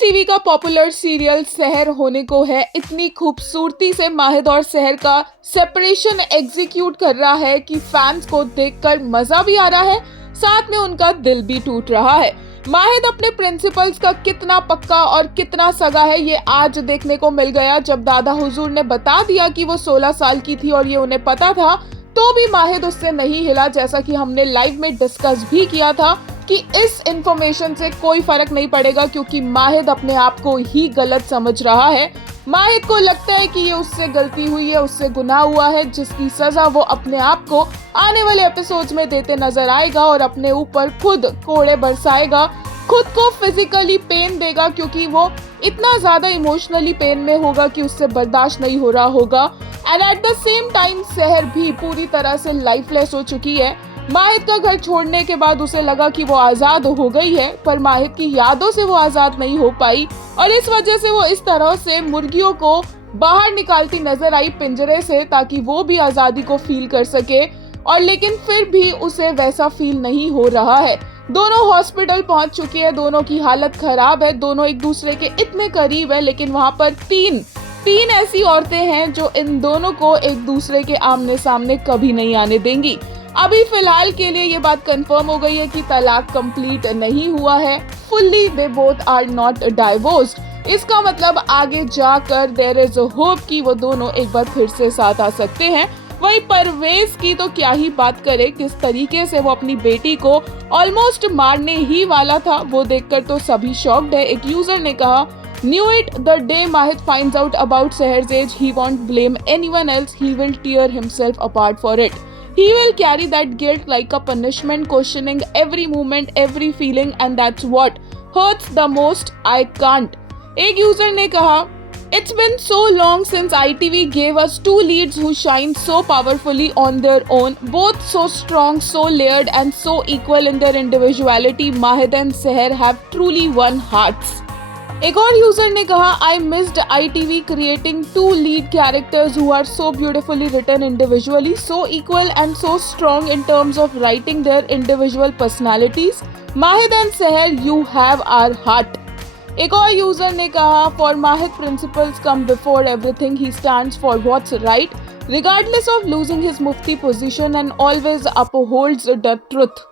TV का popular serial सहर होने को है। इतनी खूबसूरती से माहिद और सहर का सेपरेशन एग्जीक्यूट कर रहा है कि फैंस को देखकर मजा भी आ रहा है, साथ में उनका दिल भी टूट रहा है। माहिद अपने प्रिंसिपल्स का कितना पक्का और कितना सगा है ये आज देखने को मिल गया, जब दादा हुजूर ने बता दिया कि वो 16 साल की थी और ये उन्हें पता था, तो भी माहिद उससे नहीं हिला। जैसा कि हमने लाइव में डिस्कस भी किया था कि इस इंफॉर्मेशन से कोई फर्क नहीं पड़ेगा, क्योंकि माहिद अपने आप को ही गलत समझ रहा है। माहिद को लगता है कि ये उससे गलती हुई है, उससे गुनाह हुआ है, जिसकी सजा वो अपने आप को आने वाले एपिसोड्स में देते नजर आएगा और अपने ऊपर खुद कोड़े बरसाएगा, खुद को फिजिकली पेन देगा, क्योंकि वो इतना ज्यादा इमोशनली पेन में होगा कि उससे बर्दाश्त नहीं हो रहा होगा। And at the same time सहर भी पूरी तरह से लाइफलेस हो चुकी है। माहिद का घर छोड़ने के बाद उसे लगा कि वो आजाद हो गई है, पर माहिद की यादों से वो आजाद नहीं हो पाई और इस वजह से वो इस तरह से मुर्गियों को बाहर निकालती नजर आई पिंजरे से, ताकि वो भी आजादी को फील कर सके। और लेकिन फिर भी उसे वैसा फील नहीं हो रहा है। दोनों हॉस्पिटल पहुंच चुके हैं, दोनों की हालत खराब है, दोनों एक दूसरे के इतने करीब है, लेकिन वहां पर तीन ऐसी औरतें हैं जो इन दोनों को एक दूसरे के आमने सामने कभी नहीं आने देंगी। अभी फिलहाल के लिए ये बात कंफर्म हो गई है कि तलाक कंप्लीट नहीं हुआ है, fully they both are not divorced. इसका मतलब आगे जाकर देयर इज अ होप कि वो दोनों एक बार फिर से साथ आ सकते हैं। वही परवेज की तो क्या ही बात करे, किस तरीके से वो अपनी बेटी को ऑलमोस्ट मारने ही वाला था, वो देखकर तो सभी शॉक्ड है। एक यूजर ने कहा, Knew it the day Mahid finds out about Seher's age, he won't blame anyone else, he will tear himself apart for it. He will carry that guilt like a punishment, questioning every movement, every feeling, and that's what hurts the most. I can't. एक user ने कहा, It's been so long since ITV gave us two leads who shine so powerfully on their own, both so strong, so layered, and so equal in their individuality. Mahid and Seher have truly won hearts. एक और user ने कहा, I missed ITV creating two lead characters who are so beautifully written individually, so equal and so strong in terms of writing their individual personalities. Mahid and Seher, you have our heart. एक और user ने कहा, for Mahid principles come before everything. He stands for what's right, regardless of losing his mufti position, and always upholds the truth.